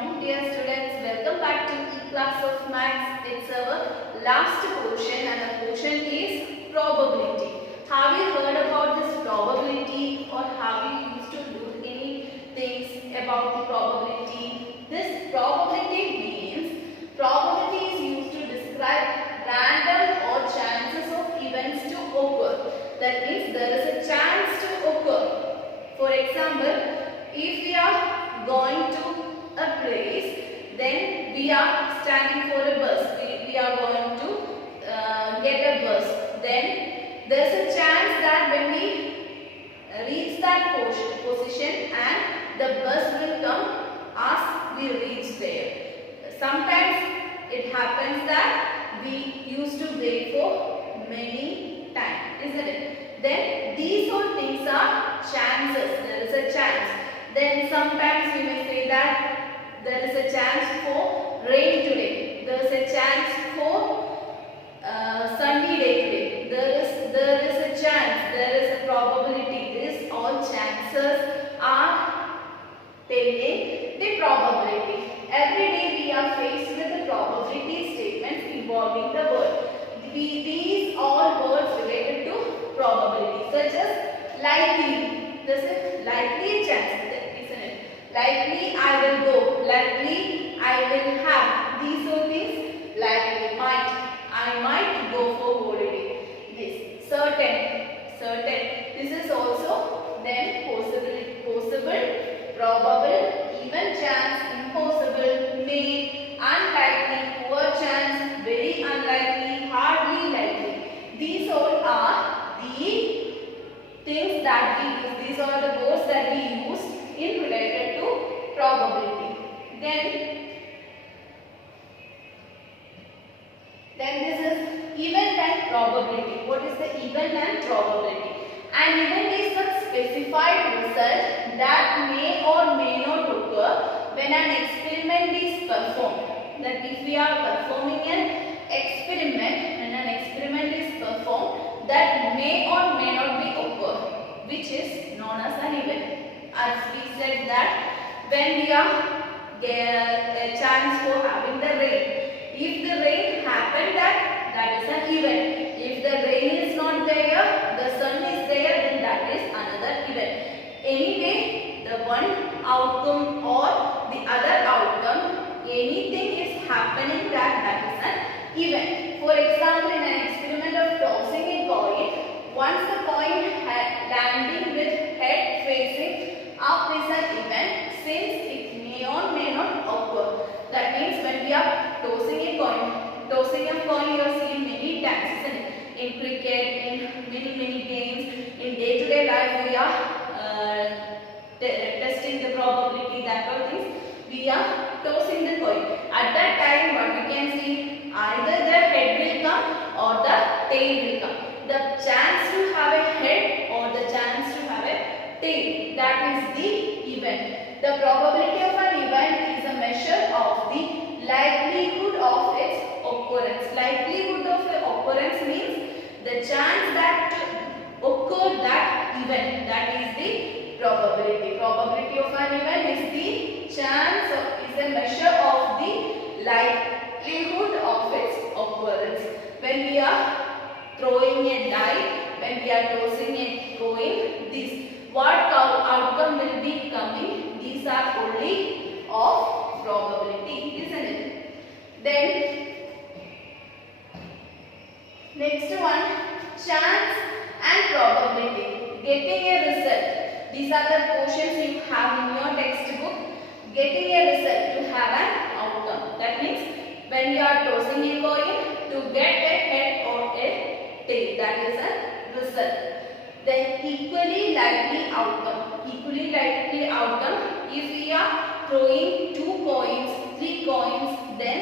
morning dear students, welcome back to E-Class of Maths. It's our last portion and the portion is probability. Have you heard about this probability or have you used to do any things about the probability? This probability means probability is used to describe random or chances of events to occur. That means there is a chance to occur. For example, if we are going to a place, then we are standing for a bus. We are going to get a bus. Then there is a chance that when we reach that position and the bus will come as we reach there. Sometimes it happens that we used to wait for many times, isn't it? Then these all things are chances. There is a chance. Then sometimes we may say that there is a chance for rain today. There is a chance for sunny day today. There is a chance. There is a probability. These all chances are telling the probability. Every day we are faced with the probability statements involving the word. These all words related to probability, such as likely. This is likely chance. Likely I will go, likely I will have, these are things. Likely, I might go for holiday. This, certain, this is also then possible, probable, even chance, impossible, may, unlikely, poor chance, very unlikely, hardly likely. These all are the things that we use, these are the words that we use in related to probability. Then this is event and probability. What is the event and probability? An event is a specified result that may or may not occur when an experiment is performed. That if we are performing an experiment, when an experiment is performed, that may or may not be occur, which is known as an event. As we said that when we are get a chance for having the rain. If the rain happened, that is an event. If the rain is not there, the sun is there, then that is another event. Anyway, the one outcome or the other outcome, anything is happening, that is an event. For example, in an experiment of tossing a coin, once the coin landing with head facing up is an event, since it may or may not occur. That means when we are tossing a coin you are seeing many times, isn't it? In cricket, in many games, in day-to-day life we are testing the probability, that all things. We are tossing the coin. At that time what we can see, either the head will come or the tail will come. The chance to have a head or the chance to have a tail, that is the event. The probability of an event is a measure of the likelihood of its occurrence. Likelihood of occurrence means the chance that to occur that event, that is the probability. Probability of an event is the chance, is a measure of the likelihood of its occurrence. When we are throwing a die, when we are tossing a coin, this what outcome will be coming, these are only of probability, isn't it? Then next one, chance and probability. Getting a result. These are the portions you have in your textbook. Getting a result, to have an outcome. That means when you are tossing a coin, to get a head or a tail, that is a result. Then equally likely outcome. Equally likely outcome, if we are throwing 2 coins, 3 coins, then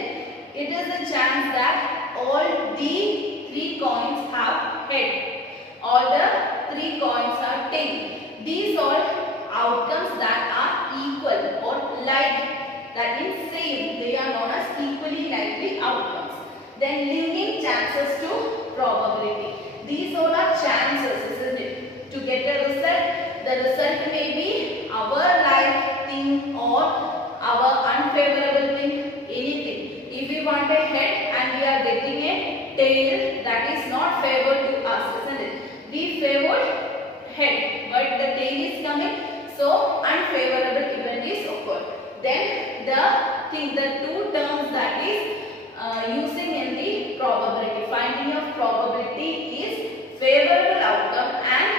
it is a chance that all the 3 coins have head. All the 3 coins are tail. These are outcomes that are equal or like. That means same. They are known as equally likely outcomes. Then linking chances to probability. These all are chances, isn't it? To get a result, the result may be our like thing or our unfavorable thing, anything. If we want a head and we are getting a tail, that is not favored to us, isn't it? We favored head, but the tail is coming, so unfavorable event is occurred. Then the two terms that is using in the probability, finding of probability is favorable outcome and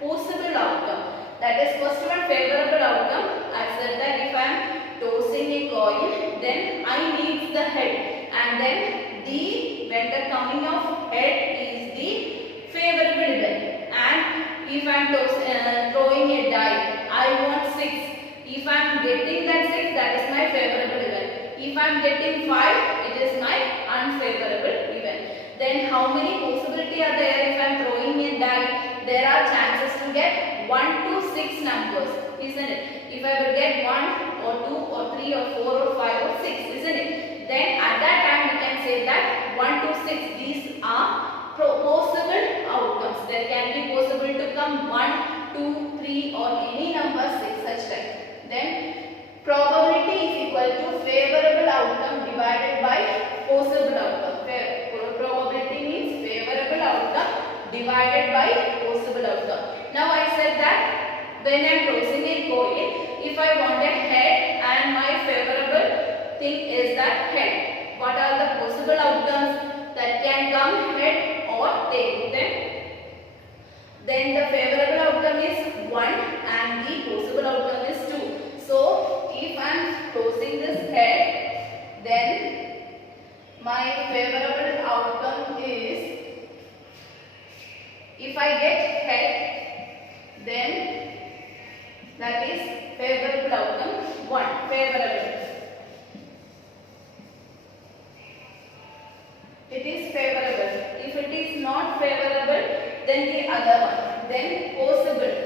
possible outcome. That is, first one, favorable outcome. I said that if I am tossing a coin, then I need the head, and then when the coming of head is the favorable event. And if I am throwing a die, I want 6. If I am getting that 6, that is my favorable event. If I am getting 5, it is my unfavorable event. Then how many possibility are there if I am throwing a die? There are chances to get 1 to 6 numbers, isn't it? If I will get 1 or 2 or 3 or 4 or 5 or 6, isn't it? Then at that time we can say that 1 to 6, these are possible outcomes. There can be possible to come 1, 2, 3 or any number 6, such like. Then probability is equal to favorable outcome divided by possible outcome. Probability means favorable outcome divided by possible outcome. Now I said that when I am tossing a coin, if I want a head and my favorable thing is that head, what are the possible outcomes that can come, head or tail? Then the favorable outcome is 1 and the possible outcome is 2. So if I am tossing this head, then my favorable outcome is, if I get head, then that is favorable outcome 1, favorable. It is favorable. If it is not favorable, then the other one. Then possible.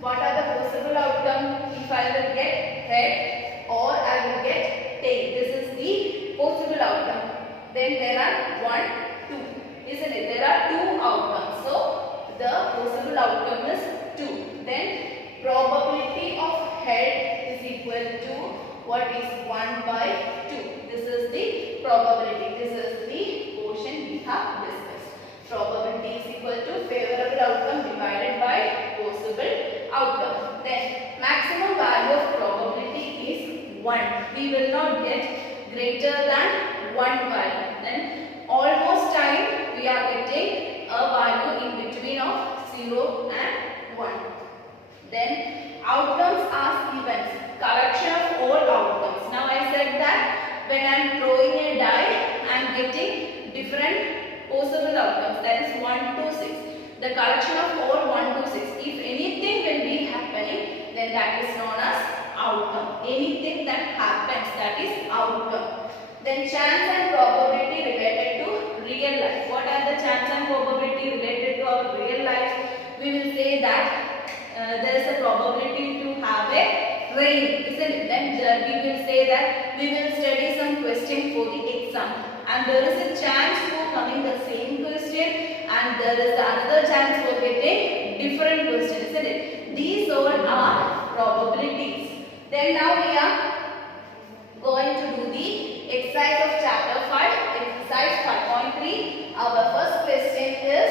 What are the possible outcomes? If I will get head or I will get tail. This is the possible outcome. Then there are 1, 2. Isn't it? There are 2 outcomes. So the possible outcome is 2. Then probability of head is equal to what is 1 by 2. This is the probability. This is the portion we have discussed. Probability is equal to favorable outcome divided by possible outcome. Then maximum value of probability is 1. We will not get greater than 1 value. Then almost time we are getting a value in between of 0 and 1. Then outcomes as events. Correction of all outcomes. Now I said that when I am throwing a die, I am getting different possible outcomes. That is 1 to 6. The collection of all 1 to 6. If anything will be happening, then that is known as outcome. Anything that happens, that is outcome. Then chance and probability related to real life. What are the chance and probability related to our real life? We will say that there is a probability to have a rain, isn't it? Then we will say that we will study some question for the exam, and there is a chance for coming the same question, and there is another chance for getting different question, isn't it? These all are probabilities. Then now we are going to do the exercise of chapter 5, exercise 5.3. Our first question is,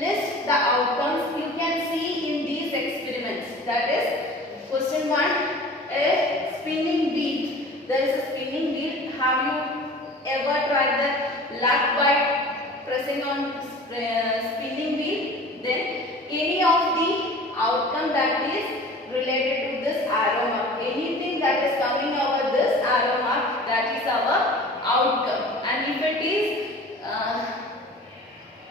list the outcomes you can see in these experiments. That is, question 1, a spinning wheel. There is a spinning wheel. Have you ever tried the luck by pressing on spinning wheel? Then any of the outcome that is related to this arrow mark, anything that is coming over this arrow mark, that is our outcome. And if it is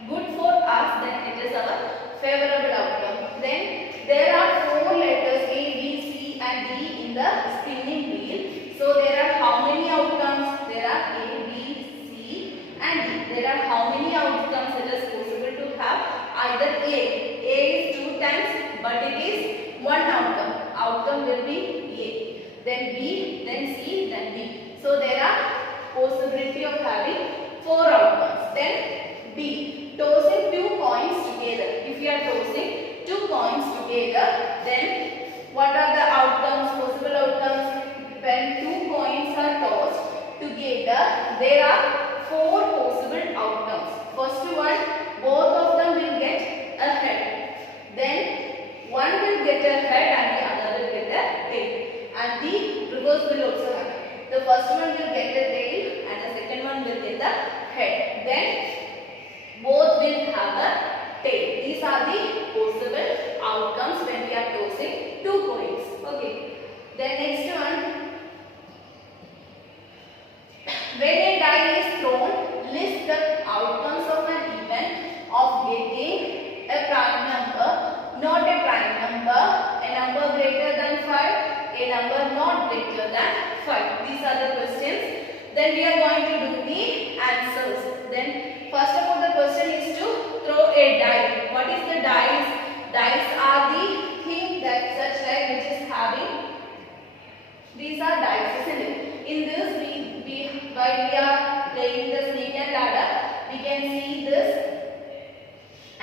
good for us, then it is our favorable outcome. Then there are 4 letters A, B, C and D in the spinning wheel. So there are how many outcomes? There are A, B, C and D. There are how many outcomes it is possible to have? Either A. A is 2 times, but it is 1 outcome. Outcome will be A. Then B, then C, then D. So there are possibility of having 4 outcomes. Then B. Tossing 2 coins together, then what are the outcomes, possible outcomes? When two coins are tossed together, there are four possible outcomes. First one, both of them will get a head. Then one will get a head and the other will get a tail. And the reverse will also happen. The first one will get the tail and the second one will get the head. Then both will have a tail. These are the possible outcomes when we are tossing two coins. Okay. Then next one. When a die is thrown, list the outcomes of an event of getting a prime number, not a prime number, a number greater than 5, a number not greater than 5. These are the questions. Then we are going to do the answers. Then first of all, the question is to throw a die. What is the dice? Dice are the thing that such like which is having. These are dice, isn't it? In this, while we are playing the snake and ladder, we can see this,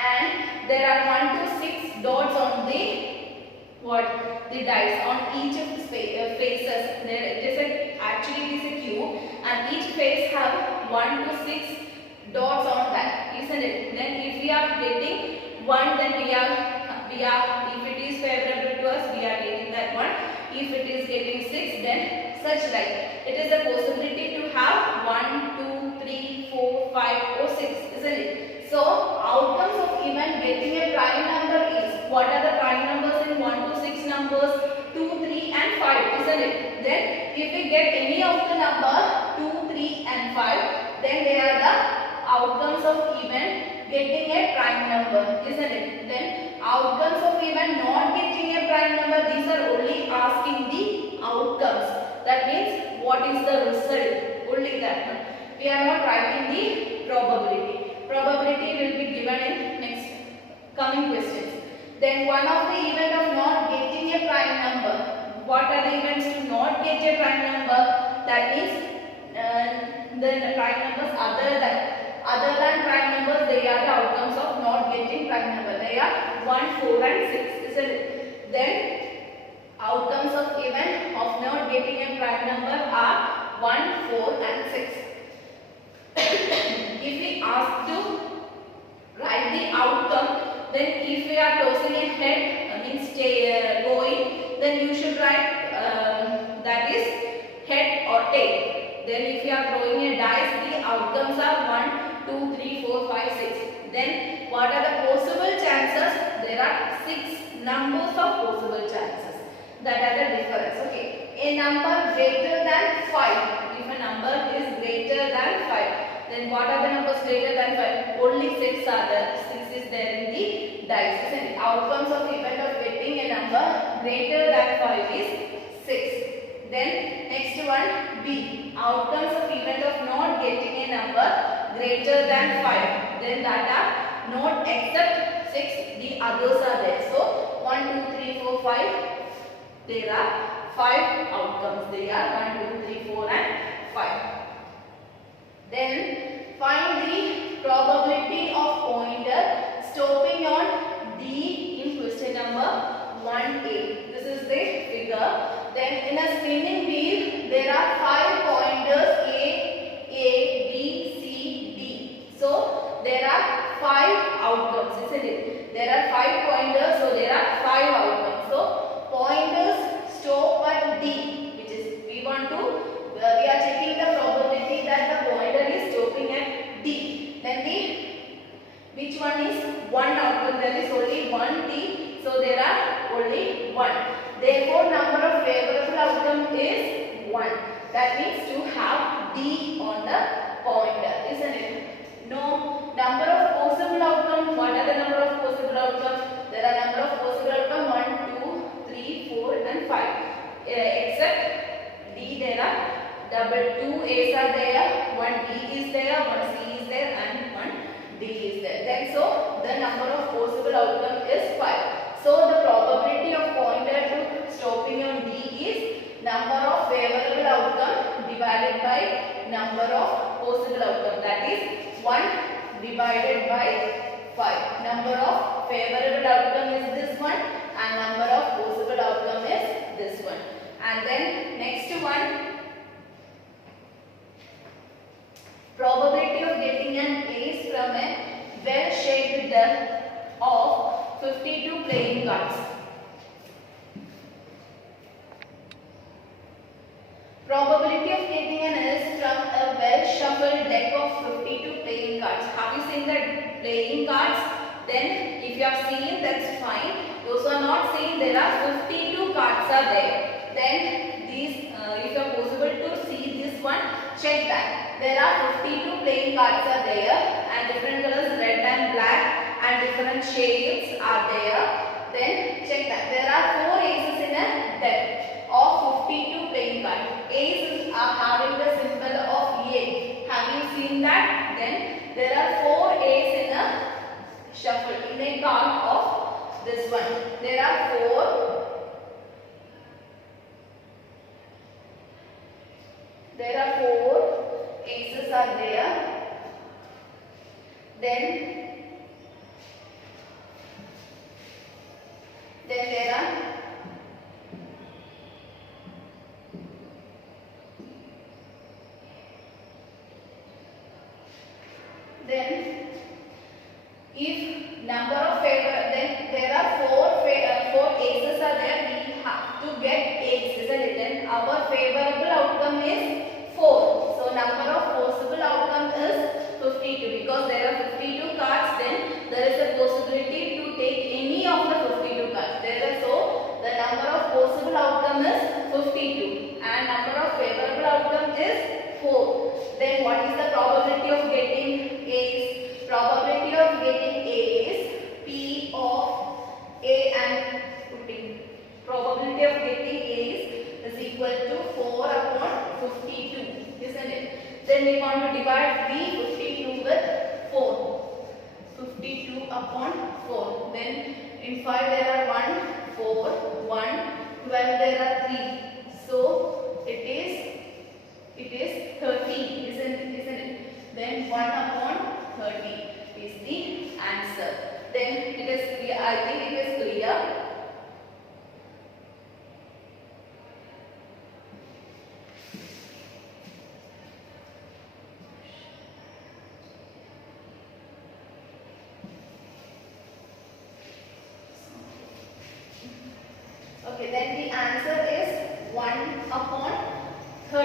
and there are 1 to 6 dots on the dice on each of the faces. There it is actually it is a cube, and each face have 1 to 6 dots on that, isn't it? Then if we are getting 1, then we are if it is favorable to us, we are getting that one. If it is getting 6, then such like it is a possibility to have 1, 2, 3, 4, 5 or 6, isn't it? So outcomes of even getting a prime number is, what are the prime numbers in 1 to 6 numbers? 2, 3 and 5, isn't it? Then if we get any of the number 2, 3 and 5, then they are the outcomes of even getting a prime number, isn't it? Then outcomes of even not getting a prime number, these are only asking the outcomes. That means what is the result? Only that one. We are not writing the probability. Probability will be given in next coming questions. Then one of the event of not getting a prime number. What are the events to not get a prime number? That means the prime numbers other than prime numbers, they are the outcomes of not getting prime number. They are 1, 4 and 6, isn't it? Then outcomes of event of not getting a prime number are 1, 4 and 6. If we ask to write the outcome, then if we are tossing a head, means going, then you should write that is head or tail. Then if you are throwing a dice, the outcomes are 1, 2, 3, 4, 5, 6. Then what are the possible chances? There are 6 numbers of possible chances. That are the difference. Okay. A number greater than 5. If a number is greater than 5, then what are the numbers greater than 5? Only 6 are there. 6 is there in the dice. And outcomes of event of getting a number greater than 5 is 6. Then next one, B. Outcomes of event of not getting a number greater than 5. Then that are not except 6. The others are there. So 1, 2, 3, 4, 5. There are 5 outcomes. They are 1, 2, 3, 4 and 5. Then find the probability of pointer stopping on D in question number 1A. This is the figure. Then in a spinning wheel, there are 5 pointers A, B, C, D. So there are 5 outcomes, isn't it? There are 5 pointers, so there are 5 outcomes. So pointers stop at D, which is we are checking the probability that the pointer is stopping at D. Then which one is 1 outcome? There is only 1 D, so there are only 1. Therefore, number of favorable outcome is 1. That means to have D on the pointer, isn't it? No. Number of possible outcome. What are the number of possible outcomes? There are number of possible outcome 1, 2, 3, 4 and 5. Except D, there are two A's are there, 1 D is there, 1 C is there and 1 D is there. Then so the number of possible outcome is 5. So the probability of pointer to stopping on D is number of favorable outcome divided by number of possible outcome. That is 1 divided by 5. Number of favorable outcome is this one and number of possible outcome is this one. And then next one, probability of getting an ace from a well-shaped deck of 52 playing cards. Probability of getting an ace from a well-shuffled deck of 52 playing cards. Have you seen the playing cards? Then if you have seen, that's fine. Those who are not seen, there are 52 cards are there. Then these, if you are possible to see this one, check that. There are 52 playing cards are there and different colors, red and black, and different shades are there. Then check that. There are 4 aces in a deck of 52 playing cards. Aces are having the symbol of A. Have you seen that? Then there are 4 A's in a shuffle, in a card of this one. There are 4. There are 4 aces are there. Then there are if number of favor, then there are 4 aces are there. We have to get ace, isn't it? Then our favorable outcome is 4. So number of possible outcome is 52 because there are 52 cards. Then there is a possibility to take any of the 52 cards. So the number of possible outcome is 52 and number of favorable outcome is 4. Then what is the probability of getting ace? Probability of getting A is P of A and putting. Probability of getting A is equal to 4 upon 52, isn't it? Then we want to divide the 52 with 4. 52 upon 4. Then in 5 there are 1, 4, 1, 12 there are 3. So it is 13, isn't it? Then 1 upon 30 is the answer. Then it is clear. I think it is clear. Okay, then the answer is 1 upon 30.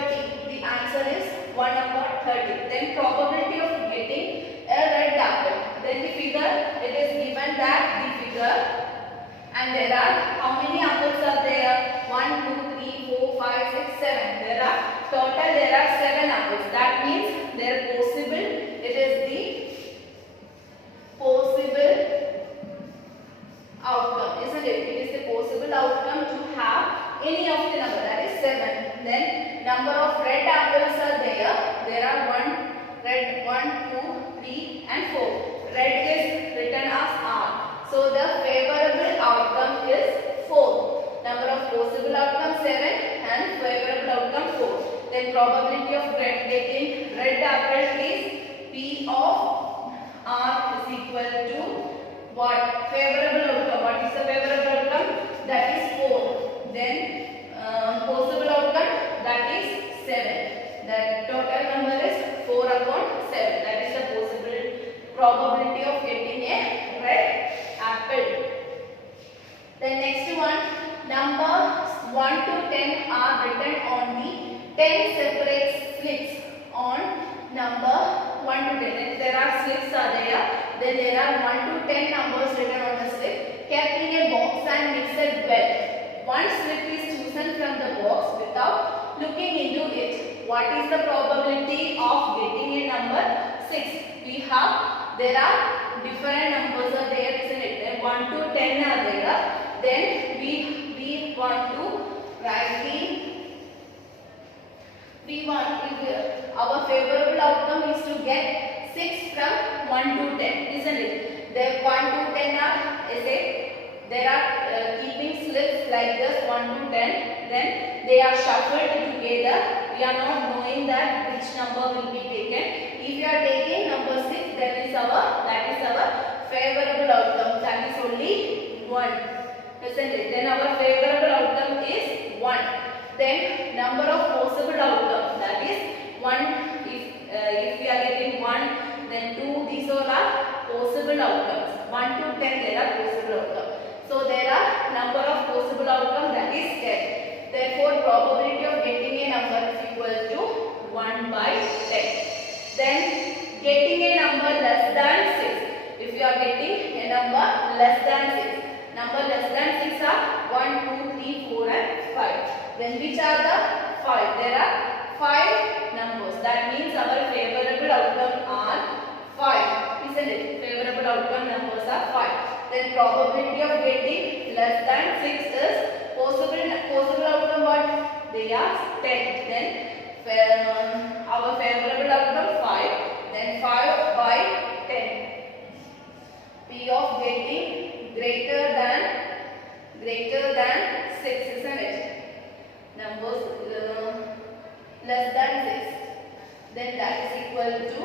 The answer is 1 upon 30. Then probability of getting a red apple. Then the figure, it is given that the figure, and there are how many apples are there? 1, 2, 3, 4, 5, 6, 7. There are 7 apples. That means there possible, it is the possible outcome, isn't it? It is the possible outcome to have any of the number, that is 7. Then number of red apples are there. There are 1 red, 1, 2, 3 and 4. Red is written as R. So the favorable outcome is 4. Number of possible outcome 7 and favorable outcome 4. Then probability of getting red apple is P of R is equal to what? Favorable outcome. What is the favorable outcome? That is 4. Then possible outcome, that is 7. The total number is 4 upon 7. That is the possible probability of getting a red apple. The next one, numbers 1 to 10 are written on the 10 separate slips on number 1 to 10. There are slips are there. Then there are 1 to 10 numbers written on the slip, kept in a box and mixed well. One slip is chosen from the box without looking into it. What is the probability of getting a number 6? We have, there are different numbers are there, isn't it? Then 1 to 10 are there. Then we want to write our favorable outcome is to get 6 from 1 to 10, isn't it? The 1 to 10 are, there are keeping slips like this 1 to 10. Then they are shuffled together. We are not knowing that which number will be taken. If you are taking number 6, that is our favorable outcome. That is only 1. isn't it? Then our favorable outcome is 1. Then number of possible outcomes, that is 1. If we are getting 1, then 2. These all are possible outcomes. 1 to 10 there are possible outcomes. So there are number of possible outcomes, that is 10. Therefore probability of getting a number is equal to 1 by 10. Then getting a number less than 6. If you are getting a number less than 6, number less than 6 are 1, 2, 3, 4 and 5. Then which are the 5? There are 5 numbers. That means our favorable outcome are 5. Isn't it? Favorable outcome numbers are 5. Then probability of getting less than 6 is possible outcome what? They are 10. Then our favorable outcome 5. Then 5 by 10. P of getting greater than 6, isn't it? Numbers less than 6. Then that is equal to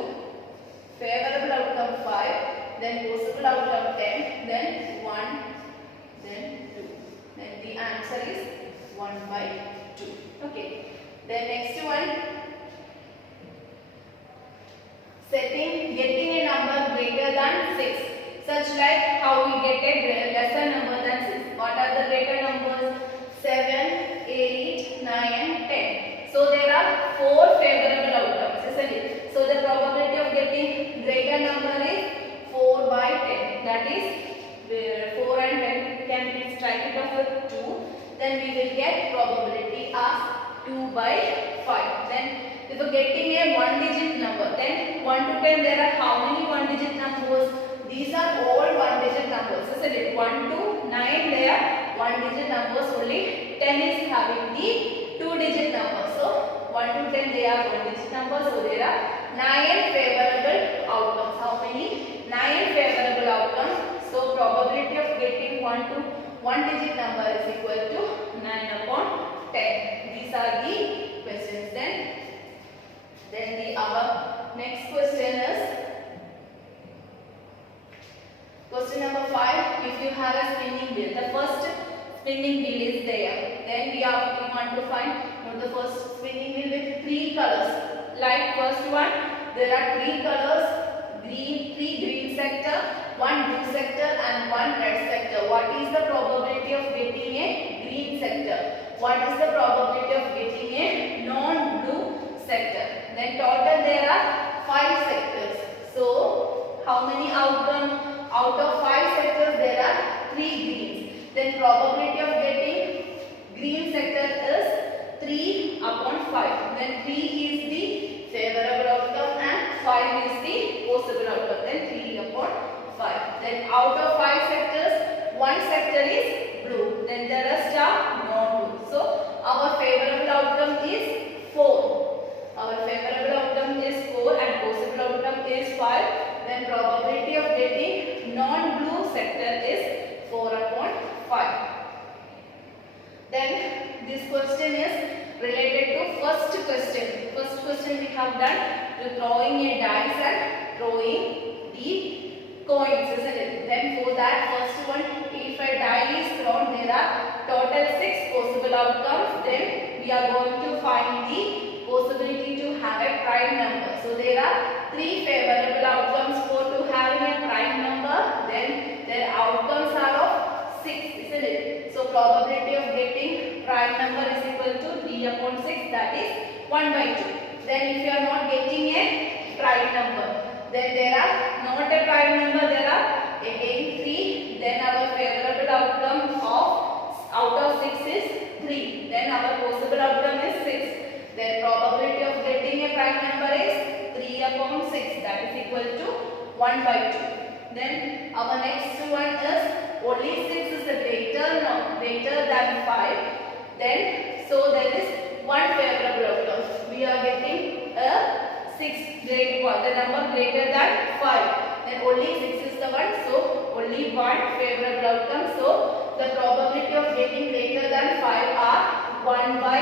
favorable outcome 5. Then possible outcome 10. Then 1. Then 2. Then the answer is 1 by 2. Okay. Then next one. Getting a number greater than 6. Such like how we get a lesser number than 6. What are the greater numbers? 7, 8, 9 and 10. So there are 4 favorable outcomes, isn't it? So the probability of getting greater number is 4 by 10. That is 4 and 10 can be subtracted off 2. Then we will get probability of 2 by 5. Then if we are getting a 1-digit number, then 1 to 10 there are how many 1-digit numbers? These are all 1-digit numbers, isn't it? 1 to 9 they are 1-digit numbers only. 10 is having the 2-digit number. So 1 to 10 they are 1-digit numbers. So there are 9 favorable outcomes. How many? 9 favorable outcomes. So probability of getting 1-digit number is equal to 9 upon 10. These are the questions. Then our next question is question number 5. If you have a spinning wheel, the first spinning wheel is there. Then we want to find the first spinning wheel with 3 colors. Like first one, there are 3 colors, 3 green sector, 1 blue sector and 1 red sector. What is the probability of getting a green sector? What is the probability of getting a non-blue sector? Then total there are 5 sectors. So how many outcomes? Out of 5 sectors there are 3 greens. Then probability of getting green sector is 3 upon 5. Then 3 is the favorable outcome and 5 is the possible outcome. Then 3 upon 5. Then out of 5 sectors, 1 sector is blue. Then the rest are non-blue. So our favorable outcome is 4. Our favorable outcome is 4 and possible outcome is 5. Then probability of getting non-blue sector is 4 upon 5. Then this question is related to first question. First question we have done to throwing a dice and throwing the coins, isn't it? Then for that first one, if a die is thrown, there are total 6 possible outcomes. Then we are going to find the possibility to have a prime number. So there are 3 favorable outcomes for to having a prime number. Then their outcomes are of 6, isn't it? So probability of getting prime number is equal to 3 upon 6, that is 1 by 2. Then if you are not getting a prime number, then there are not a prime number, there are again 3. Then our favorable outcome out of 6 is 3. Then our possible outcome is 6. Then probability of getting a prime number is 3 upon 6, that is equal to 1 by 2. Then our next one is only 6 is greater than 5. Then so there is 1 favorable outcome. We are getting a 6 the number greater than 5. Then only 6 is the one. So only 1 favorable outcome. So the probability of getting greater than 5 are 1 by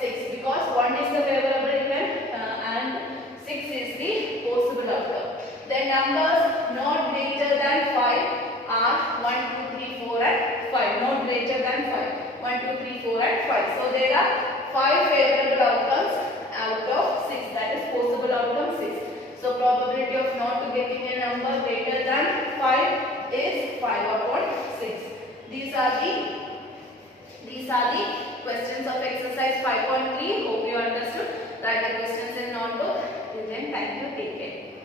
6 because 1 is the favorable event and 6 is the possible outcome. Then numbers not greater than 5 are 1, 2, 3, 4 and 5. Not greater 5. So there are 5 favorable outcomes out of 6. That is possible outcome 6. So probability of not getting a number greater than 5 is 5 upon 6. These are the questions of exercise 5.3. Hope you understood. Write the questions in notebook. Till then, thank you. Take care.